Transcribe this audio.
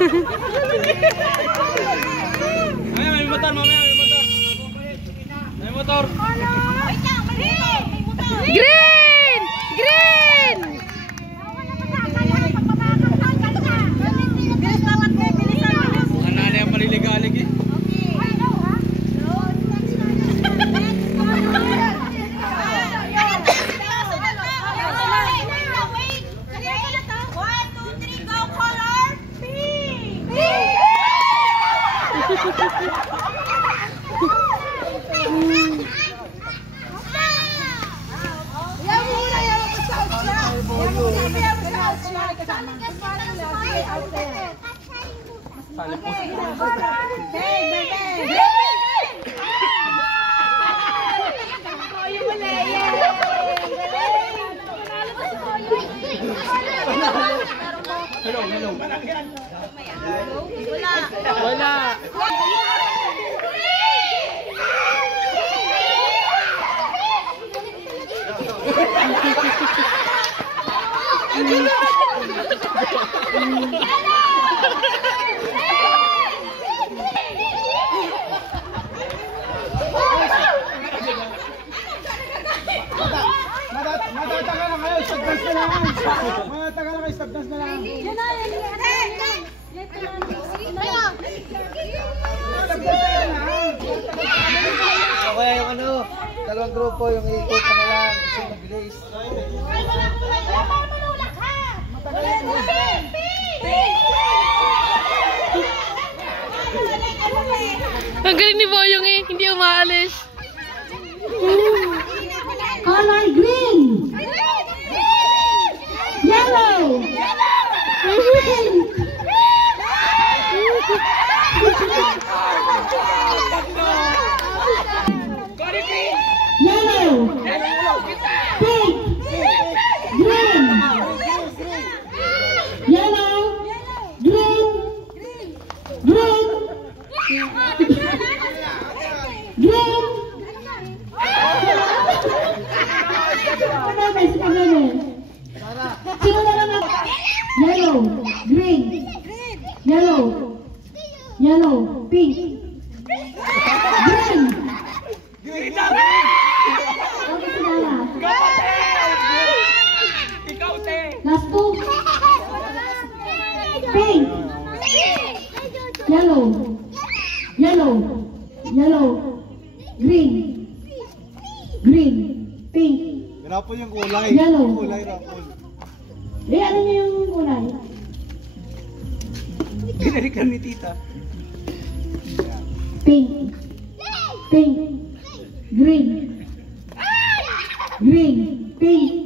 Mamaya may motor, mamaya may motor. May motor. Green! Green! Ang nanay ang maliligalig eh. Hello, hello. Wala. Matatagal na kayo, stop dance na lang. Matatagal na kayo, stop dance na lang. Kaya yung ano, dalawang grupo, yung ikot na lang, kasi mabilis. Ang galing ni Boyong eh, hindi umaalis. Color green. Yellow. Green. Yellow. Pink. Green. Yellow. Green. Green. Green. Yellow, green, yellow, yellow, pink, green. Last two. Pink, yellow, yellow, yellow, green, green, pink. Rapol yung kulay. Yellow. Kulay, rapol. Ano niyo yung kulay? Ginarikan ni tita. Pink, pink, green, green, pink,